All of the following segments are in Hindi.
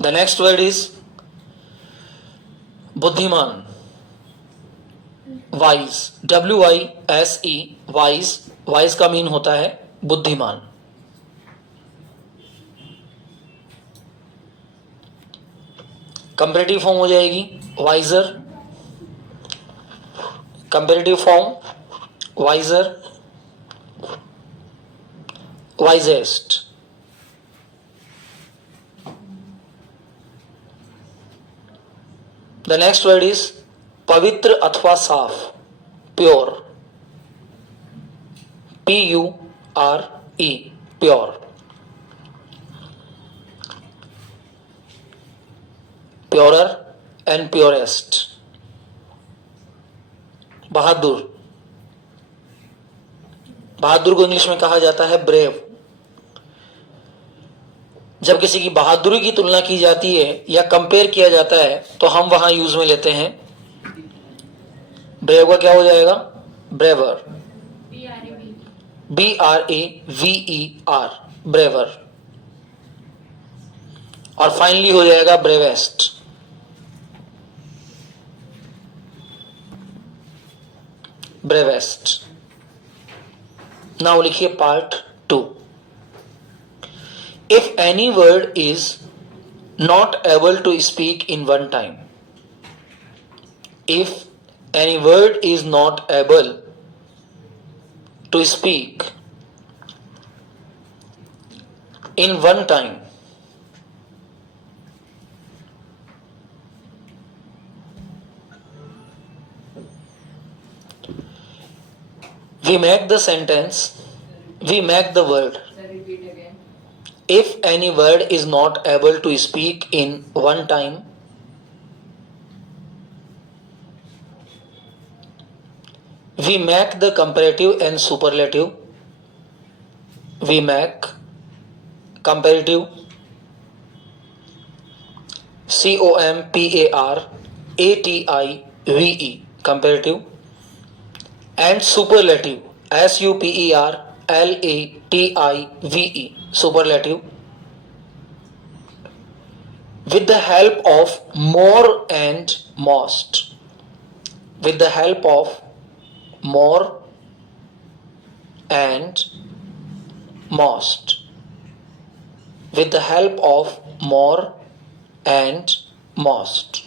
द नेक्स्ट वर्ड इज बुद्धिमान, वाइज, WISE, वाइज। वाइज का मीन होता है बुद्धिमान। कंपेरेटिव फॉर्म हो जाएगी wiser, comparative form wiser, wisest. The next word is पवित्र अथवा साफ, pure, PURE, pure. Purer and purest. बहादुर, बहादुर को इंग्लिश में कहा जाता है ब्रेव। जब किसी की बहादुरी की तुलना की जाती है या कंपेयर किया जाता है तो हम वहां यूज में लेते हैं ब्रेव का क्या हो जाएगा, ब्रेवर, BRAVER, ब्रेवर। और फाइनली हो जाएगा ब्रेवेस्ट। ब्रेवेस्ट। नाउ लिखिए part 2। If any word is not able to speak in one time, if any word is not able to speak in one time, we make the sentence, we make the word. If any word is not able to speak in one time, we make the comparative and superlative. We make comparative, COMPARATIVE, comparative, and superlative, SUPERLATIVE, superlative, with the help of more and most. With the help of more and most. With the help of more and most.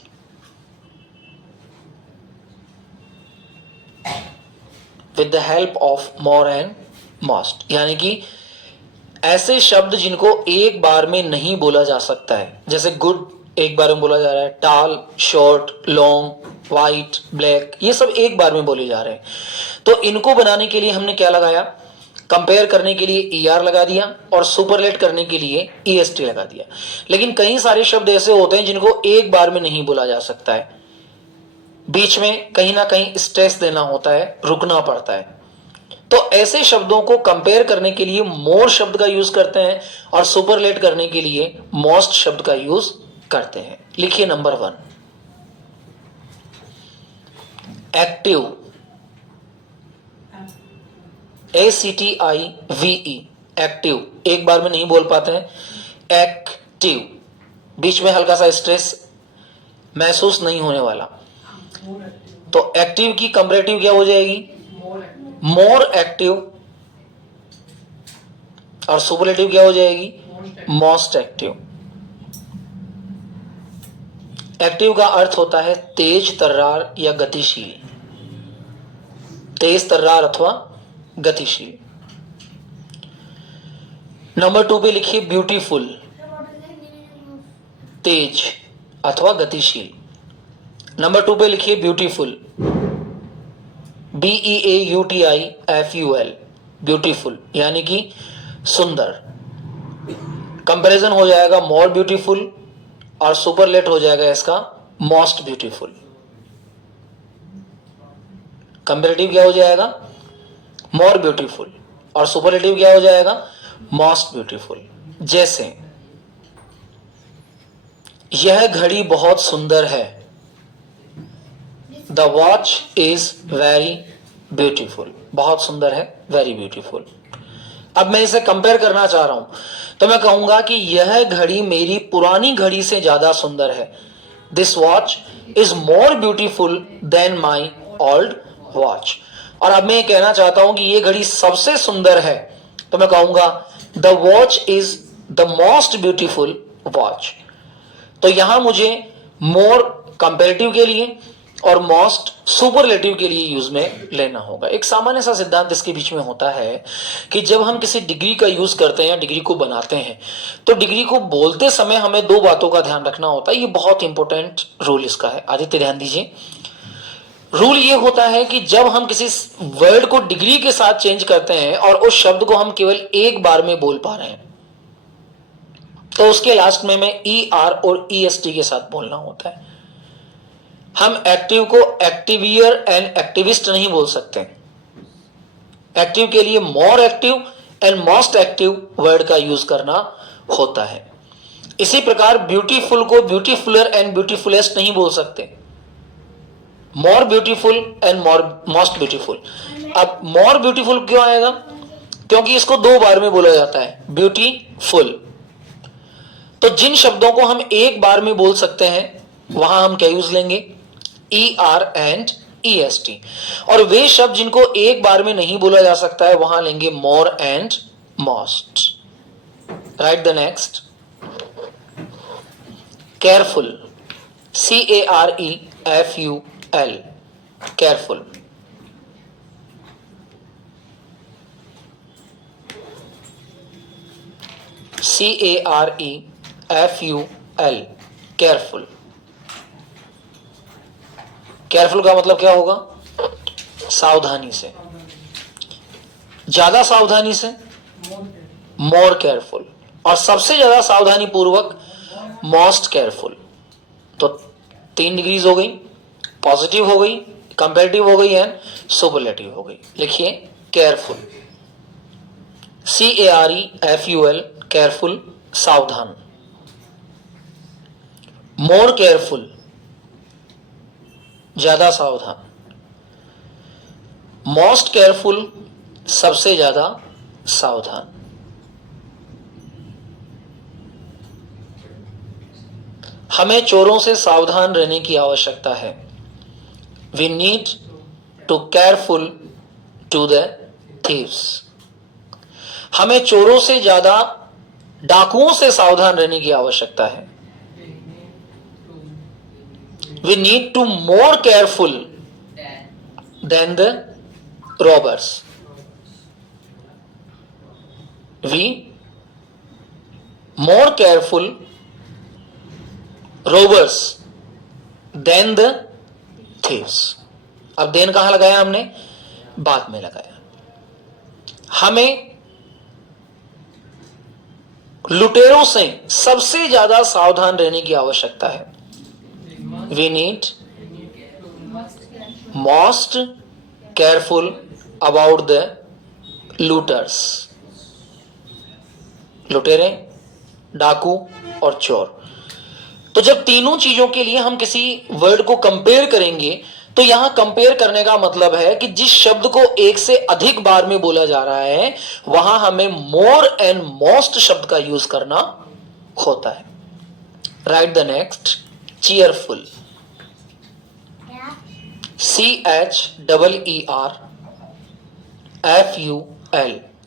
With the help of more and most, यानी कि ऐसे शब्द जिनको एक बार में नहीं बोला जा सकता है, जैसे गुड एक बार में बोला जा रहा है, टाल, शॉर्ट, लॉन्ग, वाइट, ब्लैक, ये सब एक बार में बोले जा रहे हैं। तो इनको बनाने के लिए हमने क्या लगाया, कंपेयर करने के लिए ER लगा दिया और सुपरलेट करने के लिए EST लगा दिया। लेकिन कई सारे शब्द ऐसे होते हैं जिनको एक बार में नहीं बोला जा सकता है, बीच में कहीं ना कहीं स्ट्रेस देना होता है, रुकना पड़ता है। तो ऐसे शब्दों को कंपेयर करने के लिए मोर शब्द का यूज करते हैं और सुपरलेट करने के लिए मोस्ट शब्द का यूज करते हैं। लिखिए नंबर 1, एक्टिव, ACTIVE, एक्टिव। एक बार में नहीं बोल पाते हैं, एक्टिव, बीच में हल्का सा स्ट्रेस महसूस नहीं होने वाला। तो एक्टिव की कंपैरेटिव क्या हो जाएगी, मोर एक्टिव, और सुपरलेटिव क्या हो जाएगी, मोस्ट एक्टिव। एक्टिव का अर्थ होता है तेज, तर्रार या गतिशील, तेज, तर्रार अथवा गतिशील। नंबर 2 पे लिखिए ब्यूटीफुल, तेज अथवा गतिशील। नंबर 2 पे लिखिए ब्यूटीफुल, BEAUTIFUL, ब्यूटीफुल यानी कि सुंदर। कंपैरिजन हो जाएगा मोर ब्यूटीफुल और सुपरलेट हो जाएगा इसका मोस्ट ब्यूटीफुल। कंपैरेटिव क्या हो जाएगा, मोर ब्यूटीफुल, और सुपरलेटिव क्या हो जाएगा, मोस्ट ब्यूटीफुल। जैसे यह घड़ी बहुत सुंदर है, the watch is very beautiful, बहुत सुंदर है, वेरी ब्यूटीफुल। अब मैं इसे कंपेयर करना चाह रहा हूं, तो मैं कहूंगा कि यह घड़ी मेरी पुरानी घड़ी से ज्यादा सुंदर है। This watch is more beautiful then my old watch. और अब मैं ये कहना चाहता हूं कि ये घड़ी सबसे सुंदर है, तो मैं कहूंगा the watch is the most beautiful watch. तो यहां मुझे मोर कंपेरेटिव के लिए और मोस्ट सुपरलेटिव के लिए यूज में लेना होगा। एक सामान्य सा सिद्धांत इसके बीच में होता है कि जब हम किसी डिग्री का यूज करते हैं या डिग्री को बनाते हैं, तो डिग्री को बोलते समय हमें दो बातों का ध्यान रखना होता है। ये बहुत इंपॉर्टेंट रूल इसका है, आदित्य ध्यान दीजिए। रूल ये होता है कि जब हम किसी वर्ड को डिग्री के साथ चेंज करते हैं और उस शब्द को हम केवल एक बार में बोल पा रहे हैं, तो उसके लास्ट में ई आर और ई एस टी के साथ बोलना होता है। हम एक्टिव को एक्टिवियर एंड एक्टिविस्ट नहीं बोल सकते। एक्टिव के लिए more active and most active word का यूज करना होता है। इसी प्रकार ब्यूटीफुल को ब्यूटीफुलर एंड ब्यूटीफुलेस्ट नहीं बोल सकते, more beautiful and most beautiful. अब मोर ब्यूटीफुल क्यों आएगा? क्योंकि इसको दो बार में बोला जाता है, ब्यूटीफुल। तो जिन शब्दों को हम एक बार में बोल सकते हैं वहां हम क्या यूज लेंगे? E R and E S T. और वे शब्द जिनको एक बार में नहीं बोला जा सकता है वहां लेंगे more and most. Write the next. Careful, C A R E F U L, careful. C A R E F U L, careful. Careful का मतलब क्या होगा? सावधानी से, ज्यादा सावधानी से, मोर केयरफुल। और सबसे ज्यादा सावधानी पूर्वक, मोस्ट केयरफुल। तो 3 डिग्रीज हो गई, पॉजिटिव हो गई, कंपेरेटिव हो गई एंड सुपरलेटिव हो गई। लिखिए careful, C A R E F U L, careful, सावधान। मोर केयरफुल, ज्यादा सावधान। मोस्ट केयरफुल, सबसे ज्यादा सावधान। हमें चोरों से सावधान रहने की आवश्यकता है। We need to careful to the thieves. हमें चोरों से ज्यादा डाकुओं से सावधान रहने की आवश्यकता है। We need to more careful than the robbers. We more careful robbers than the thieves. अब देन कहां लगाया हमने? बाद में लगाया। हमें लुटेरों से सबसे ज्यादा सावधान रहने की आवश्यकता है। We need most careful about the looters. लुटेरे, डाकू और चोर। तो जब तीनों चीजों के लिए हम किसी वर्ड को कंपेयर करेंगे, तो यहां कंपेयर करने का मतलब है कि जिस शब्द को एक से अधिक बार में बोला जा रहा है वहां हमें मोर एंड मोस्ट शब्द का यूज करना होता है। Right the next. Cheerful, CHEERFUL,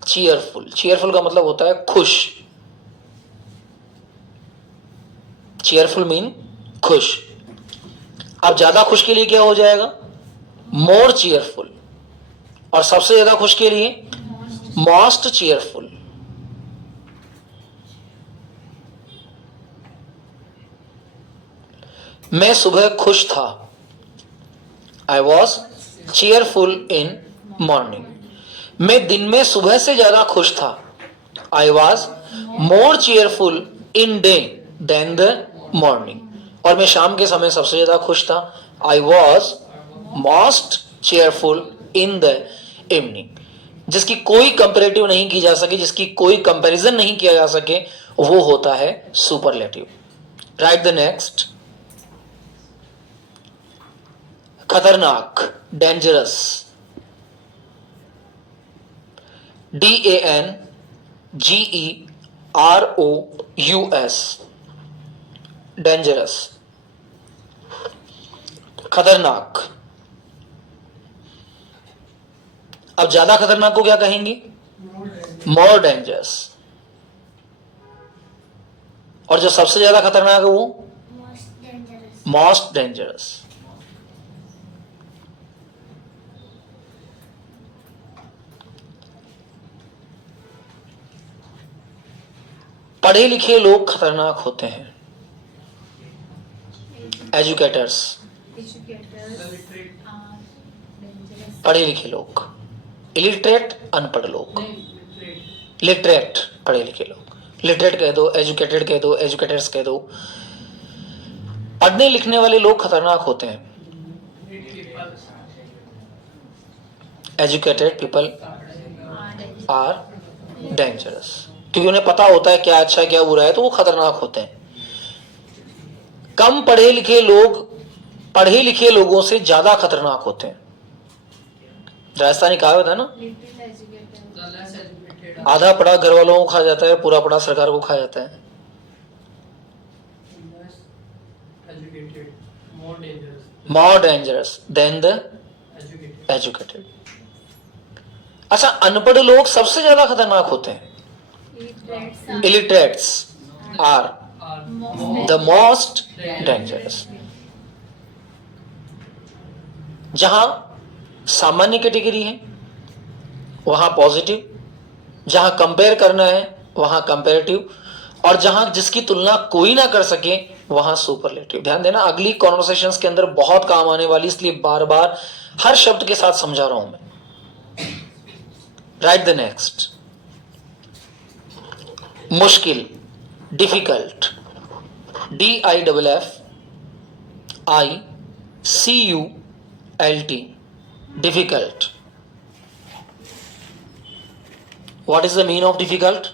cheerful. Cheerful का मतलब होता है खुश। चीयरफुल मीन खुश। अब ज्यादा खुश के लिए क्या हो जाएगा? मोर चीयरफुल। और सबसे ज्यादा खुश के लिए मोस्ट चीयरफुल। मैं सुबह खुश था। I was cheerful in morning. मैं दिन में सुबह से ज्यादा खुश था। I was more cheerful in day than the morning. और मैं शाम के समय सबसे ज्यादा खुश था। I was most cheerful in the evening. जिसकी कोई कंपैरेटिव नहीं की जा सके, जिसकी कोई कंपैरिजन नहीं किया जा सके, वो होता है सुपरलेटिव। Right the next. खतरनाक, डेंजरस, DAN GEROUS, डेंजरस, खतरनाक। अब ज्यादा खतरनाक को क्या कहेंगे? More dangerous. और जो सबसे ज्यादा खतरनाक है वो मोस्ट डेंजरस। पढ़े लिखे लोग खतरनाक होते हैं। एजुकेटर्स, पढ़े लिखे लोग। इलिटरेट, अनपढ़ लोग। लिटरेट, पढ़े लिखे लोग। लिटरेट कह दो, एजुकेटेड कह दो, एजुकेटर्स कह दो। पढ़ने लिखने वाले लोग खतरनाक होते हैं। एजुकेटेड पीपल आर डेंजरस, क्योंकि उन्हें पता होता है क्या अच्छा है क्या बुरा है, तो वो खतरनाक होते हैं। कम पढ़े लिखे लोग पढ़े लिखे लोगों से ज्यादा खतरनाक होते हैं। राजस्थानी कहावत है ना, आधा पढ़ा घर वालों को खा जाता है, पूरा पढ़ा सरकार को खा जाता है। More dangerous than the educated. अच्छा, अनपढ़ लोग सबसे ज्यादा खतरनाक होते हैं। Illiterates are the most dangerous. जहां सामान्य कैटेगरी है वहां पॉजिटिव, जहां कंपेयर करना है वहां कंपेरेटिव, और जहां जिसकी तुलना कोई ना कर सके वहां सुपरलेटिव। ध्यान देना, अगली कॉन्वर्सेशंस के अंदर बहुत काम आने वाली, इसलिए बार बार हर शब्द के साथ समझा रहा हूं मैं। Write the next. मुश्किल, difficult, DIFFICULT, difficult. What is the meaning of difficult?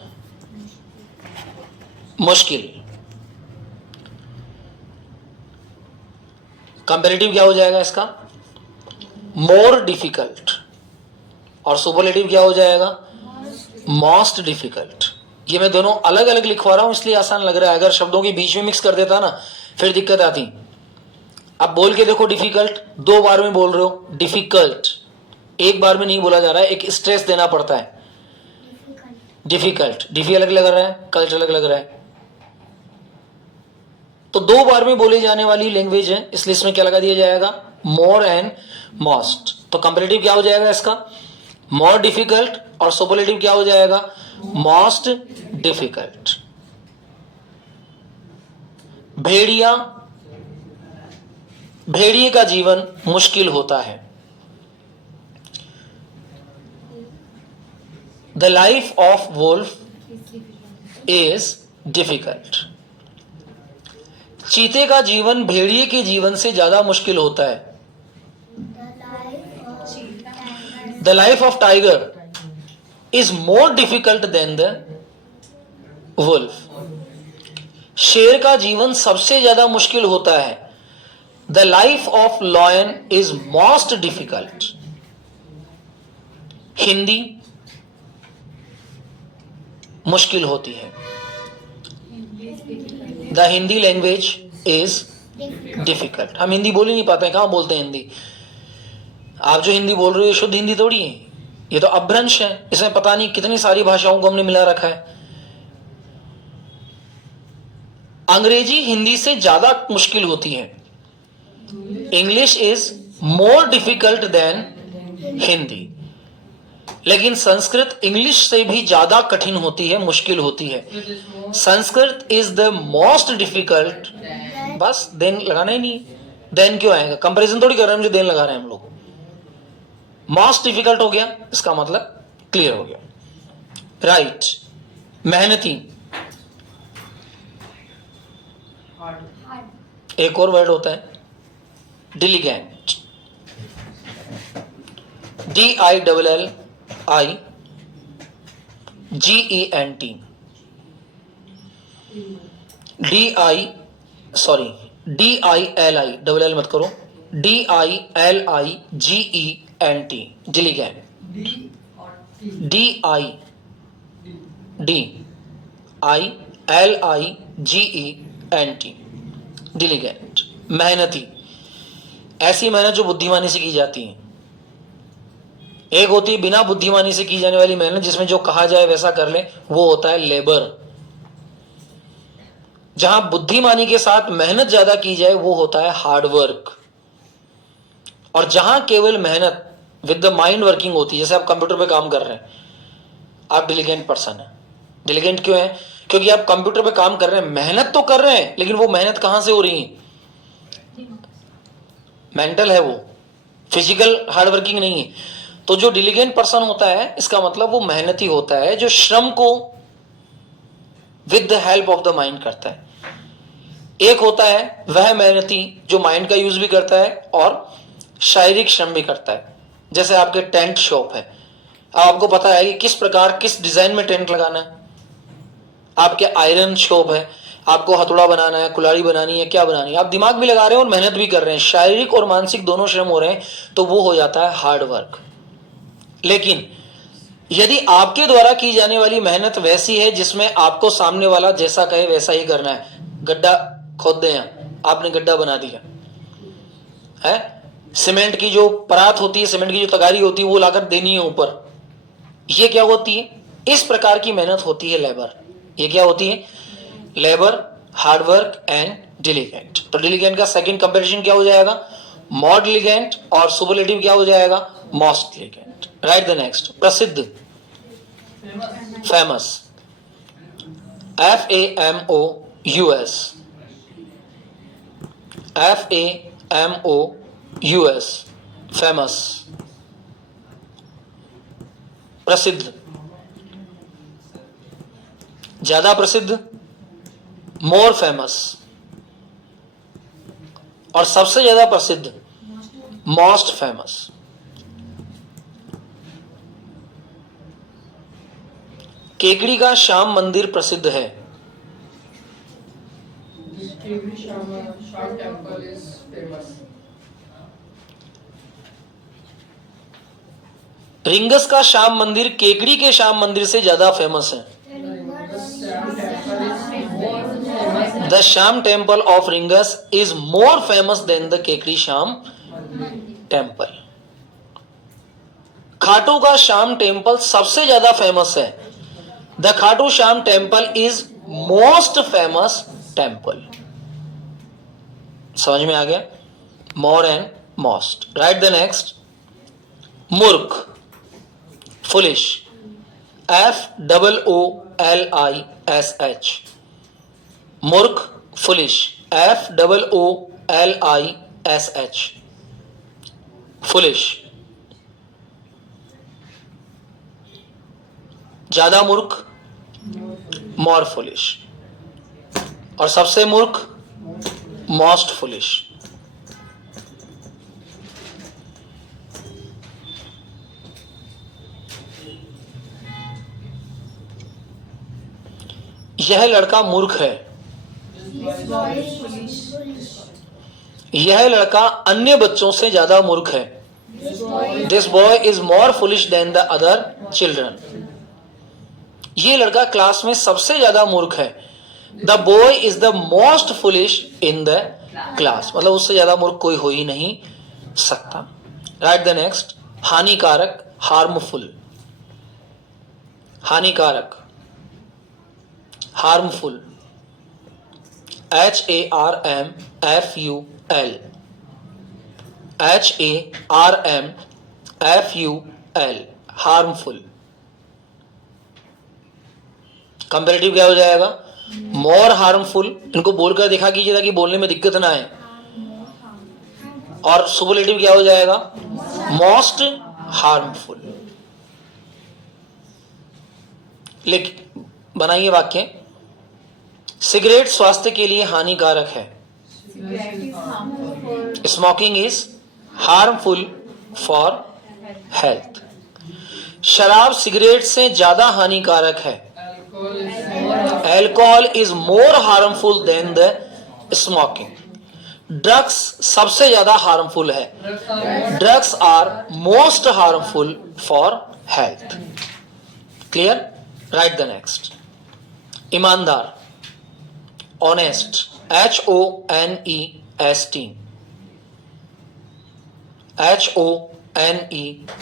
मुश्किल। कंपेरेटिव क्या हो जाएगा इसका? More difficult. और सुपरलेटिव क्या हो जाएगा? Most difficult. ये मैं दोनों अलग अलग लिखवा रहा हूं इसलिए आसान लग रहा है। अगर शब्दों के बीच में मिक्स कर देता ना फिर दिक्कत आती। अब बोल के देखो, डिफिकल्ट 2 बार में बोल रहे हो, डिफिकल्ट 1 बार में नहीं बोला जा रहा है, एक स्ट्रेस देना पड़ता है। डिफिकल्ट, डिफी अलग लग रहा है, कल्ट अलग लग रहा है, तो 2 बार में बोले जाने वाली लैंग्वेज है, इसलिए इसमें क्या लगा दिया जाएगा? मोर एंड मोस्ट। तो कंपेरेटिव क्या हो जाएगा इसका? मोर डिफिकल्ट, और सुपरलेटिव क्या हो जाएगा? Most difficult. भेड़िया, भेड़िए का जीवन मुश्किल होता है। The life of wolf is difficult. चीते का जीवन भेड़िए के जीवन से ज्यादा मुश्किल होता है। The life of tiger is more difficult than the wolf. शेर का जीवन सबसे ज्यादा मुश्किल होता है। The life of lion is most difficult. Hindi मुश्किल होती है। The Hindi language is difficult. हम हिंदी बोल ही नहीं पाते हैं, कहां बोलते हैं हिंदी? आप जो हिंदी बोल रहे हो शुद्ध हिंदी थोड़ी है, ये तो अपभ्रंश है। इसमें पता नहीं कितनी सारी भाषाओं को हमने मिला रखा है। अंग्रेजी हिंदी से ज्यादा मुश्किल होती है। English is more difficult than Hindi. लेकिन संस्कृत इंग्लिश से भी ज्यादा कठिन होती है, मुश्किल होती है। Sanskrit is the most difficult. बस देन लगाना ही नहीं। देन क्यों आएगा? कंपैरिजन थोड़ी कर रहे हैं, जो देन लगा रहे हैं हम लोग। मोस्ट डिफिकल्ट हो गया, इसका मतलब क्लियर हो गया। राइट, मेहनती। एक और वर्ड होता है डिलीगेंट। DILLIGENT। DILI, डबल एल मत करो, DILIGENT, डिलीगेंट। DILIGENT, डिलीगेंट, मेहनती। ऐसी मेहनत जो बुद्धिमानी से की जाती है। एक होती है बिना बुद्धिमानी से की जाने वाली मेहनत, जिसमें जो कहा जाए वैसा कर ले, वो होता है लेबर। जहां बुद्धिमानी के साथ मेहनत ज्यादा की जाए वो होता है हार्डवर्क। और जहां केवल मेहनत विद द माइंड वर्किंग होती है, जैसे आप कंप्यूटर पे काम कर रहे हैं, आप डिलीगेंट पर्सन है। डिलीगेंट क्यों है? क्योंकि आप कंप्यूटर पे काम कर रहे हैं, मेहनत तो कर रहे हैं, लेकिन वो मेहनत कहां से हो रही है? मेंटल है वो, फिजिकल हार्डवर्किंग नहीं है। तो जो डिलीगेंट पर्सन होता है, इसका मतलब वो मेहनती होता है, जो श्रम को with the help of the mind करता है। एक होता है वह मेहनती जो माइंड का यूज भी करता है और शारीरिक श्रम भी करता है। जैसे आपके टेंट शॉप है, आपको पता है कि किस प्रकार किस डिजाइन में टेंट लगाना है। आपके आयरन शॉप है, आपको हथौड़ा बनाना है, कुल्हाड़ी बनानी है, क्या बनानी है, आप दिमाग भी लगा रहे हो और मेहनत भी कर रहे हैं, शारीरिक और मानसिक दोनों श्रम हो रहे हैं, तो वो हो जाता है हार्ड वर्क। लेकिन यदि आपके द्वारा की जाने वाली मेहनत वैसी है जिसमें आपको सामने वाला जैसा कहे वैसा ही करना है, गड्ढा खोद दे, आपने गड्ढा बना दिया है, सीमेंट की जो परात होती है, सीमेंट की जो तगारी होती है, वो लाकर देनी है ऊपर, ये क्या होती है? इस प्रकार की मेहनत होती है लेबर। ये क्या होती है? Labour, hard work and diligent. तो डिलीगेंट का सेकंड कंपैरिजन क्या हो जाएगा? मोर डिलीगेंट, और सुपरलेटिव क्या हो जाएगा? Most diligent. Write the next. प्रसिद्ध, फेमस, FAMOUS, FAMOUS, फेमस, प्रसिद्ध, ज्यादा प्रसिद्ध, मोर फेमस, और सबसे ज्यादा प्रसिद्ध, मोस्ट फेमस। केकड़ी का श्याम मंदिर प्रसिद्ध है। रिंगस का श्याम मंदिर केकड़ी के श्याम मंदिर से ज्यादा फेमस है। The Shyam temple of Ringas is more famous than the Kekri Shyam temple. Khatu का श्याम टेम्पल सबसे ज्यादा फेमस है। The Khatu Shyam temple is most famous temple. समझ में आ गया? More and most. Write the next. मूर्ख, फुलिश, FOOLISH, मूर्ख, फुलिश, FOOLISH, फुलिश। ज्यादा मूर्ख, मोर फुलिश, और सबसे मूर्ख, मोस्ट फुलिश। यह लड़का मूर्ख है। यह लड़का अन्य बच्चों से ज्यादा मूर्ख है। This boy is more foolish than the other children. ये लड़का क्लास में सबसे ज्यादा मूर्ख है। The boy is the most foolish in the class, मतलब उससे ज्यादा मूर्ख कोई हो ही नहीं सकता। Write the next. हानिकारक, हार्मफुल, हानिकारक, harmful, HARMFUL, HARMFUL, harmful. Comparative क्या हो जाएगा? More harmful. इनको बोलकर दिखा कीजिए ताकि बोलने में दिक्कत ना आए। और सुपरलेटिव क्या हो जाएगा? Most harmful. लिख बनाइए वाक्य। सिगरेट स्वास्थ्य के लिए हानिकारक है। Smoking is harmful for health. शराब सिगरेट से ज्यादा हानिकारक है। Alcohol is more harmful than the smoking. Drugs सबसे ज्यादा हार्मफुल है। Drugs are most harmful for health. Clear? Write the next. ईमानदार, ऑनेस्ट, HONEST,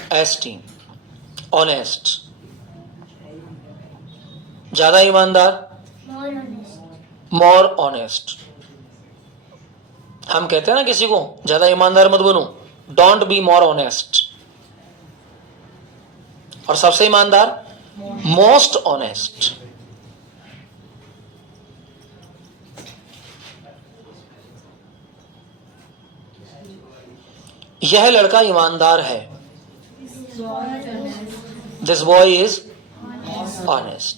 HONEST, ऑनेस्ट. ज्यादा ईमानदार, मोर ऑनेस्ट. हम कहते हैं ना किसी को ज्यादा ईमानदार मत बनो, डोंट बी मोर ऑनेस्ट. और सबसे ईमानदार, मोस्ट ऑनेस्ट. यह लड़का ईमानदार है. This boy is honest.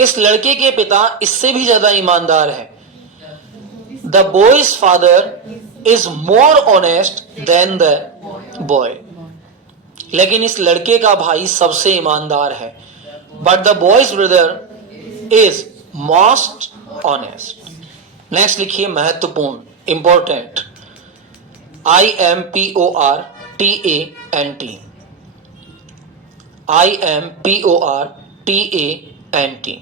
इस लड़के के पिता इससे भी ज्यादा ईमानदार है. The boy's father is more honest than the boy. लेकिन इस लड़के का भाई सबसे ईमानदार है. But the boy's brother is most honest. Next लिखिए महत्वपूर्ण, important. IMPORTANT, IMPORTANT,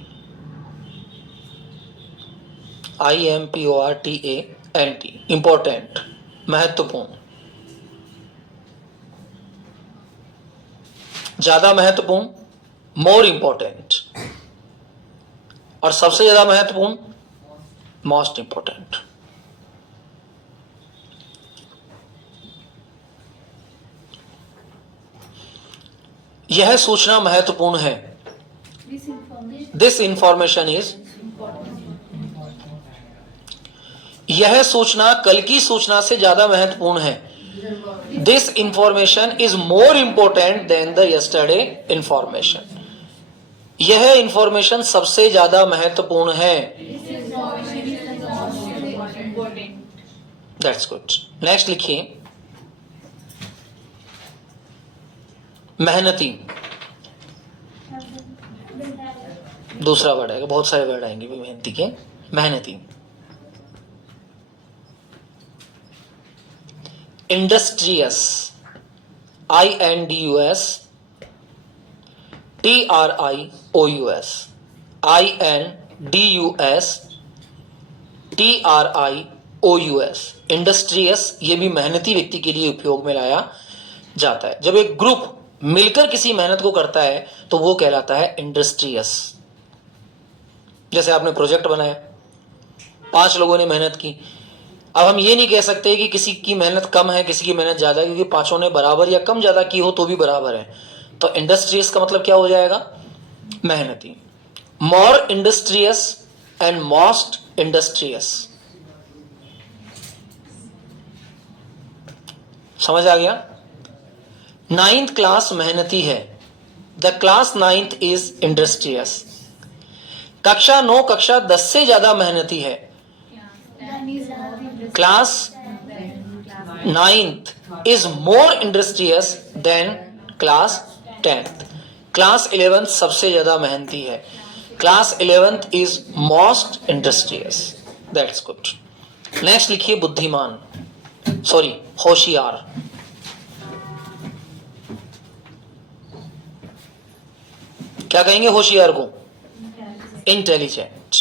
IMPORTANT, important, महत्वपूर्ण. ज्यादा महत्वपूर्ण, मोर इंपॉर्टेंट. और सबसे ज्यादा महत्वपूर्ण, मोस्ट इंपॉर्टेंट. यह सूचना महत्वपूर्ण है. दिस इंफॉर्मेशन इज, यह सूचना कल की सूचना से ज्यादा महत्वपूर्ण है. This information is more important than the yesterday information. यह इंफॉर्मेशन सबसे ज्यादा महत्वपूर्ण है. That's good. नेक्स्ट लिखिए मेहनती. दूसरा वर्ड आएगा, बहुत सारे वर्ड आएंगे भी मेहनती के. मेहनती. Industrious, INDUS, TRIOUS, INDUS, TRIOUS. Industrious ये भी मेहनती व्यक्ति के लिए उपयोग में लाया जाता है. जब एक ग्रुप मिलकर किसी मेहनत को करता है तो वो कहलाता है इंडस्ट्रियस. जैसे आपने प्रोजेक्ट बनाया, 5 लोगों ने मेहनत की. अब हम ये नहीं कह सकते कि किसी की मेहनत कम है, किसी की मेहनत ज्यादा है, क्योंकि पांचों ने बराबर या कम ज्यादा की हो तो भी बराबर है. तो इंडस्ट्रियस का मतलब क्या हो जाएगा? मेहनती. More industrious and most industrious. समझ आ गया? 9th क्लास मेहनती है. The class 9th is industrious. कक्षा 9 कक्षा 10 से ज्यादा मेहनती है. Class 9th is more industrious than class 10th. Class 11th सबसे ज्यादा मेहनती है. Class 11th is most industrious. That's good. Next लिखिए बुद्धिमान, सॉरी होशियार. क्या कहेंगे होशियार को? Intelligent.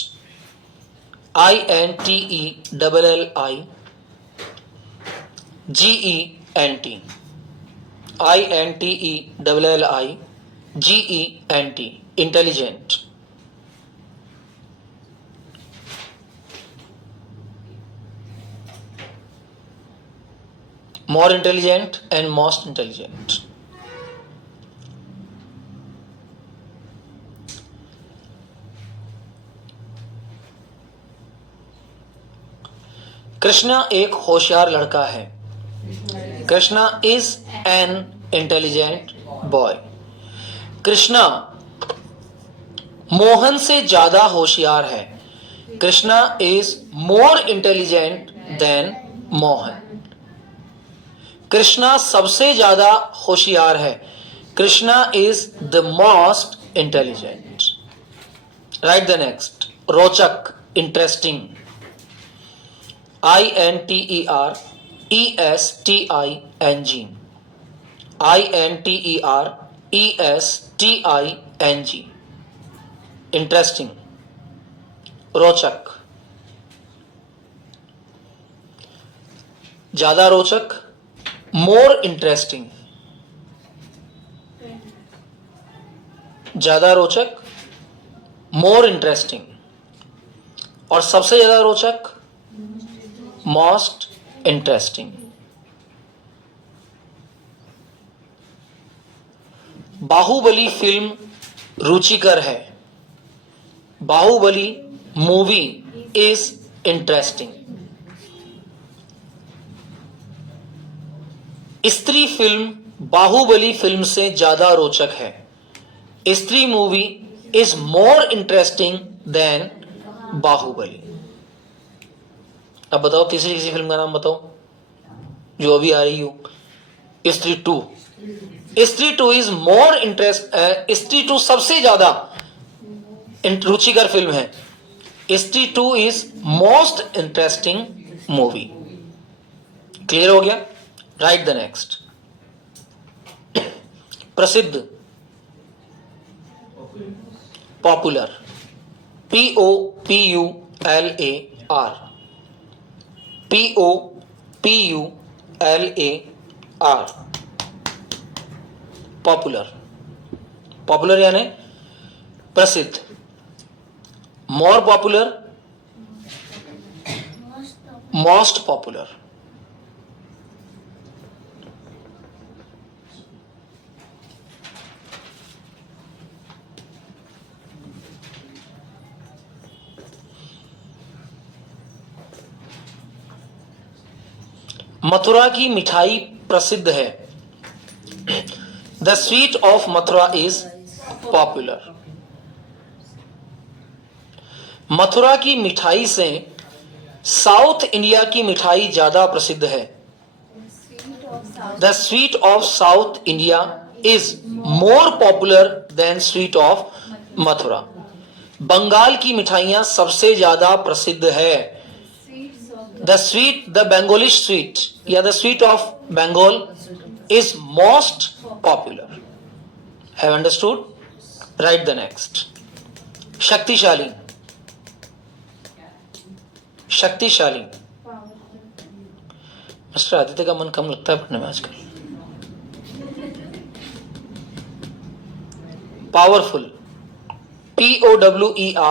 INTELLIGENT, INTELLIGENT, intelligent. More intelligent and most intelligent. Krishna एक होशियार लड़का है. Krishna is an intelligent boy. Krishna Mohan से ज्यादा होशियार है. Krishna is more intelligent then Mohan. Krishna सबसे ज्यादा होशियार है. Krishna is the most intelligent. Right the next. रोचक, इंटरेस्टिंग. INTERESTING, INTERESTING. इंटरेस्टिंग, रोचक, ज्यादा रोचक, मोर इंटरेस्टिंग, ज्यादा रोचक, मोर इंटरेस्टिंग, और सबसे ज्यादा रोचक, मोस्ट इंटरेस्टिंग। बाहुबली फिल्म रुचिकर है, Baahubali movie is interesting. Stree film Baahubali film से ज्यादा रोचक है, Stree movie is more interesting than Baahubali. अब बताओ तीसरी किसी फिल्म का नाम बताओ जो अभी आ रही हो। Stree two, Stree two is more interest, Stree two सबसे ज्यादा रुचिकर फिल्म है। Stree two is most interesting movie. Clear हो गया? Write the next. प्रसिद्ध, popular, POPULAR, POPULAR, popular. Popular यानी प्रसिद्ध। More popular, most popular. Mathura की मिठाई प्रसिद्ध है, the sweet of Mathura is popular. Mathura की मिठाई से साउथ इंडिया की मिठाई ज्यादा प्रसिद्ध है, the sweet of South India is more popular than sweet of Mathura. Bengal की मिठाइयां सबसे ज्यादा प्रसिद्ध है, the sweet, the Bengalish sweet या the sweet of Bengal is most popular. Have understood? Write the next. शक्तिशाली, शक्तिशाली। मिस्टर आदित्य का मन कम लगता है पढ़ने में आजकल। पावरफुल, POWERFUL,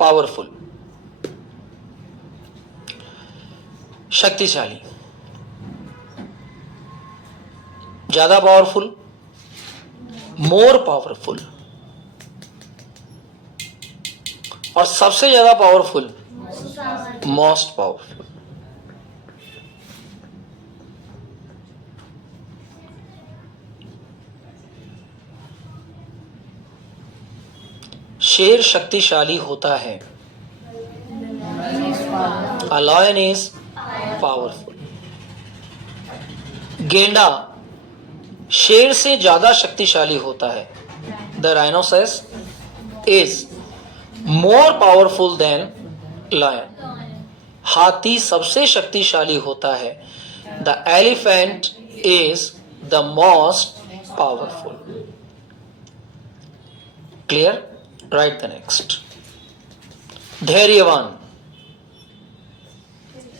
पावरफुल, शक्तिशाली, ज्यादा पावरफुल, मोर पावरफुल, और सबसे ज्यादा पावरफुल, मोस्ट पावरफुल। शेर शक्तिशाली होता है, A lion is powerful. गेंडा शेर से ज्यादा शक्तिशाली होता है, The rhinoceros is more powerful than lion. हाथी सबसे शक्तिशाली होता है, The elephant is the most powerful. Clear? Write the next. धैर्यवान,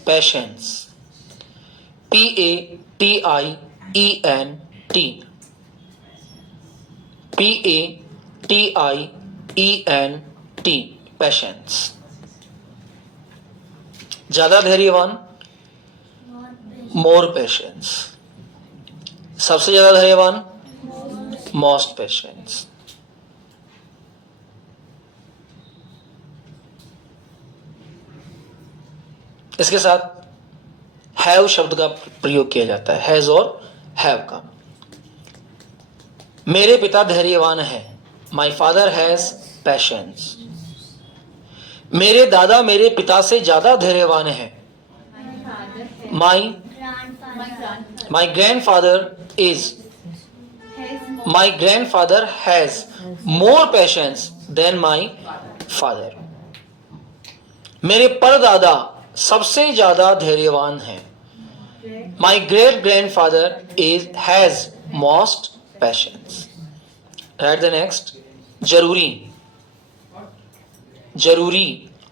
patience, PATIENT, PATIENT, patience। ज्यादा धैर्यवान, मोर पेशेंस, सबसे ज्यादा धैर्यवान, मोस्ट पेशेंस। इसके साथ हैव शब्द का प्रयोग किया जाता है, हैज और हैव का। मेरे पिता धैर्यवान है, माई फादर हैज पैशंस। मेरे दादा मेरे पिता से ज्यादा धैर्यवान है, my grandfather has more patience than my father. मेरे परदादा सबसे ज्यादा धैर्यवान है, my great grandfather has most patience. Write the next. जरूरी, जरूरी,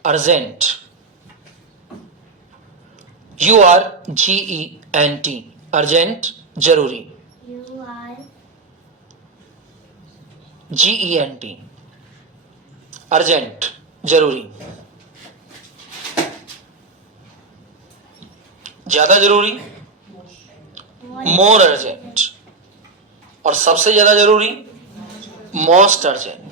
अर्जेंट, URGENT, अर्जेंट, जरूरी, GENT, अर्जेंट, जरूरी, ज्यादा जरूरी, मोर अर्जेंट, और सबसे ज्यादा जरूरी, मोस्ट अर्जेंट।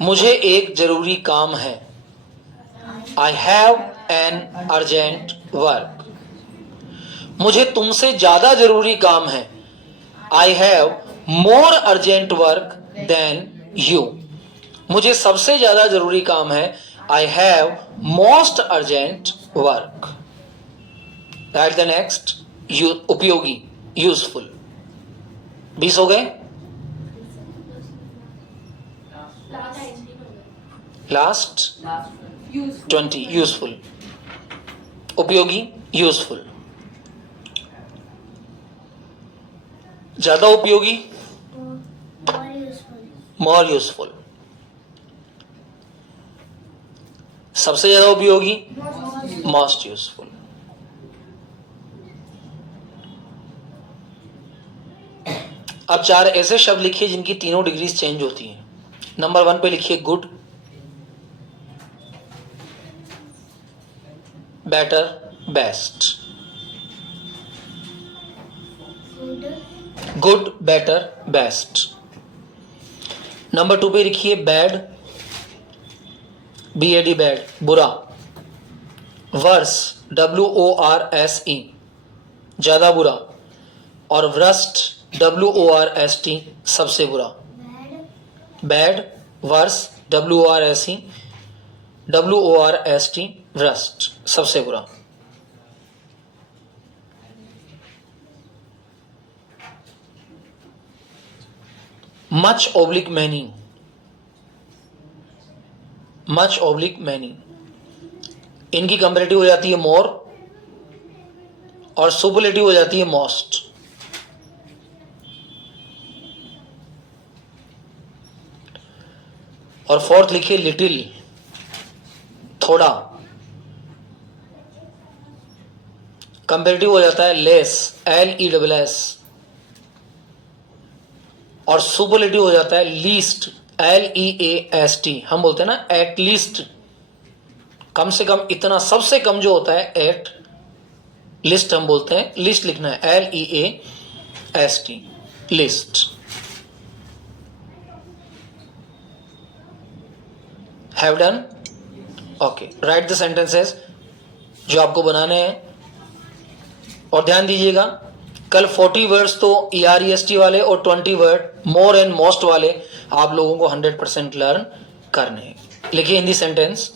मुझे एक जरूरी काम है, I have an urgent work. मुझे तुमसे ज्यादा जरूरी काम है, I have more urgent work than you. मुझे सबसे ज्यादा जरूरी काम है, I have most urgent work. Write the next, उपयोगी, यूजफुल। 20 हो गए। लास्ट 20, यूजफुल, उपयोगी, यूजफुल, ज्यादा उपयोगी, मोर यूजफुल, सबसे ज्यादा उपयोगी, मोस्ट यूजफुल। अब 4 ऐसे शब्द लिखिए जिनकी तीनों डिग्रीज चेंज होती हैं। नंबर 1 पे लिखिए good, better, best. Good, better, best. Number 2 पे लिखिए बैड, BAD, बैड, बुरा। वर्स, WORSE, ज्यादा बुरा। और वर्स्ट, WORST, सबसे बुरा। Bad, worse, WORSE, WORST, worst, सबसे बुरा। Much oblique many, much oblique many, इनकी कंपैरेटिव हो जाती है मोर और सुपरलेटिव हो जाती है मोस्ट। और 4th लिखिए लिटिल, थोड़ा, कंपैरेटिव हो जाता है लेस, LESS। और सुपरलेटिव हो जाता है लीस्ट, LEAST। हम बोलते हैं ना एटलीस्ट, कम से कम, इतना, सबसे कम जो होता है एट लिस्ट हम बोलते हैं। लिस्ट लिखना है LEAST, list. Have done, okay. Right the sentences जो आपको बनाने हैं। और ध्यान दीजिएगा, कल 40 वर्ड्स तो EREST वाले और 20 वर्ड मोर एंड मोस्ट वाले आप लोगों को 100% लर्न करने हैं। लिखिए हिंदी सेंटेंस।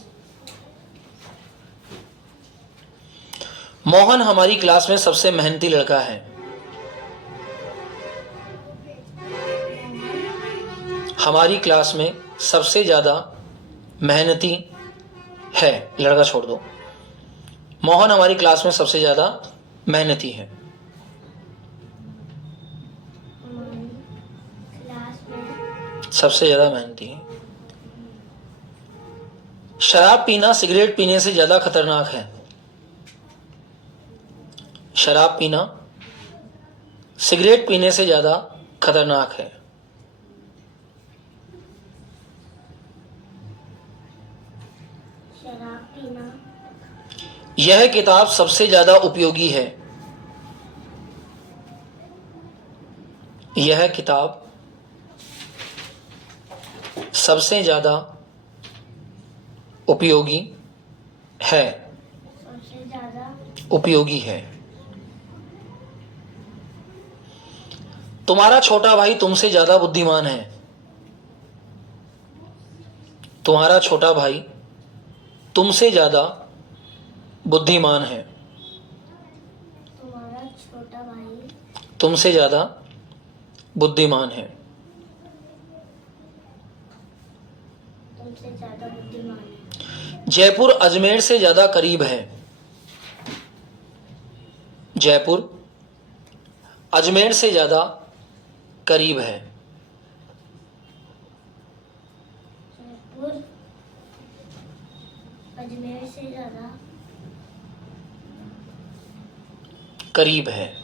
मोहन हमारी क्लास में सबसे मेहनती लड़का है। हमारी क्लास में सबसे ज्यादा मेहनती है, लड़का छोड़ दो। मोहन हमारी क्लास में सबसे ज्यादा मेहनती है। सबसे ज्यादा मेहनती है। शराब पीना सिगरेट पीने से ज्यादा खतरनाक है। शराब पीना सिगरेट पीने से ज्यादा खतरनाक है। शराब पीना, यह किताब सबसे ज्यादा उपयोगी है। यह किताब सबसे ज्यादा उपयोगी है। सबसे ज्यादा उपयोगी है। तुम्हारा छोटा भाई तुमसे ज्यादा बुद्धिमान है। तुम्हारा छोटा भाई तुमसे ज्यादा बुद्धिमान है। तुम्हारा छोटा भाई तुमसे ज्यादा बुद्धिमान है। तुमसे ज्यादा बुद्धिमान है। जयपुर अजमेर से ज्यादा करीब है। जयपुर अजमेर से ज्यादा करीब है? जयपुर अजमेर से ज्यादा करीब है।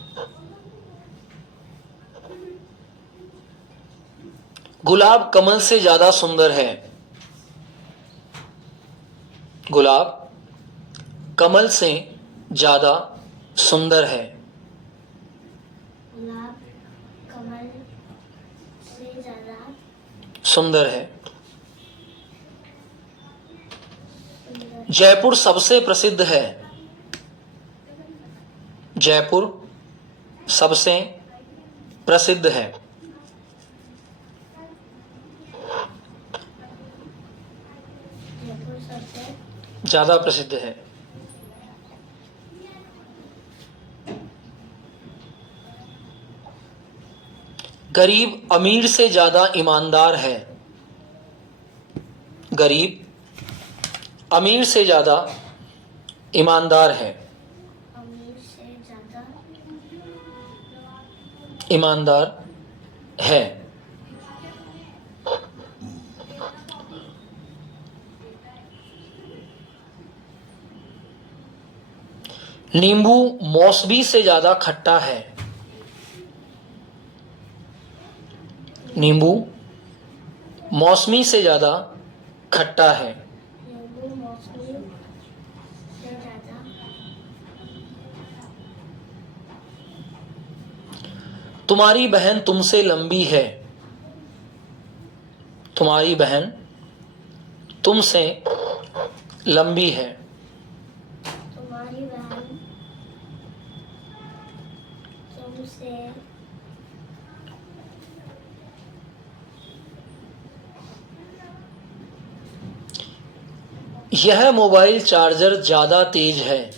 गुलाब कमल से ज्यादा सुंदर है? गुलाब कमल से ज्यादा सुंदर है। गुलाब कमल से ज्यादा सुंदर है। सुंदर। जयपुर सबसे प्रसिद्ध है? जयपुर सबसे प्रसिद्ध है। जयपुर सबसे ज्यादा प्रसिद्ध है। गरीब अमीर से ज्यादा ईमानदार है? गरीब अमीर से ज्यादा ईमानदार है। अमीर से ज्यादा ईमानदार है। नींबू मौसमी से ज्यादा खट्टा है? नींबू मौसमी से ज्यादा खट्टा है। नींबू मौसमी से ज्यादा तुम्हारी बहन तुमसे लंबी है? तुम्हारी बहन तुमसे लंबी है। तुम्हारी बहन तुमसे यह मोबाइल चार्जर ज्यादा तेज है?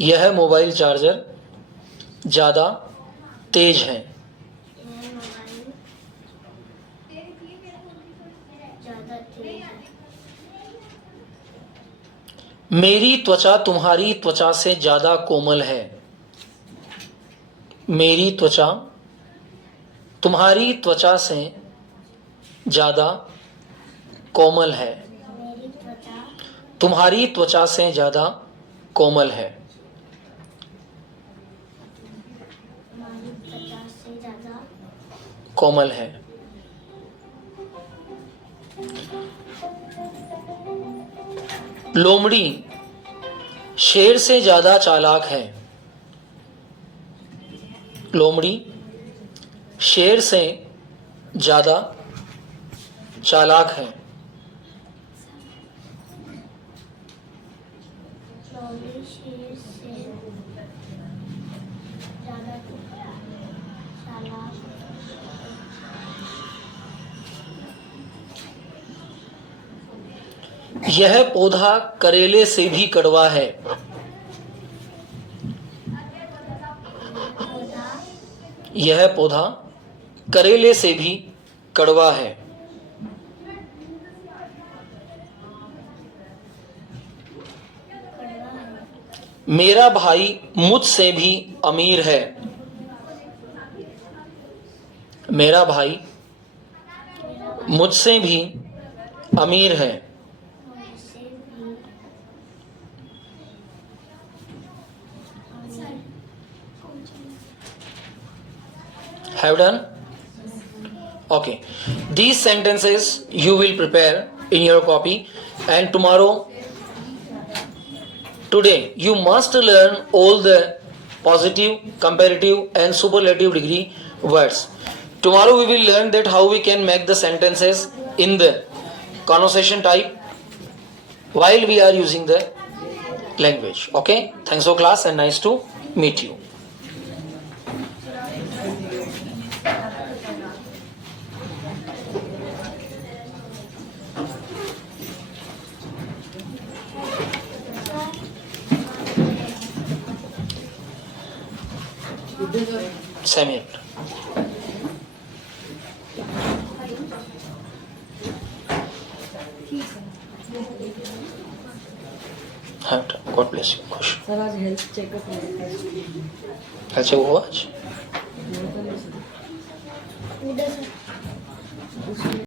यह मोबाइल चार्जर ज्यादा तेज है। यह मोबाइल ज्यादा तेज है। मेरी त्वचा तुम्हारी त्वचा से ज्यादा कोमल है? मेरी त्वचा तुम्हारी त्वचा से ज्यादा कोमल है। मेरी त्वचा तुम्हारी त्वचा से ज्यादा कोमल है। हमारी त्वचा से ज्यादा कोमल है। लोमड़ी शेर से ज्यादा चालाक है? लोमड़ी शेर से ज्यादा चालाक है। लोमड़ी शेर से ज्यादा चालाक यह पौधा करेले से भी कड़वा है? पौधा यह पौधा करेले से भी कड़वा है। कड़वा है। मेरा भाई मुझसे भी अमीर है? मेरा भाई मुझसे भी अमीर है। मुझसे भी Have done? Okay. These sentences you will prepare in your copy, and today you must learn all the positive, comparative and superlative degree words. Tomorrow we will learn that how we can make the sentences in the conversation type while we are using the language. Okay? Thanks for class and nice to meet you. Samuel. God bless you. खुश सर आज हेल्थ चेकअप है अच्छा वो आज उधर से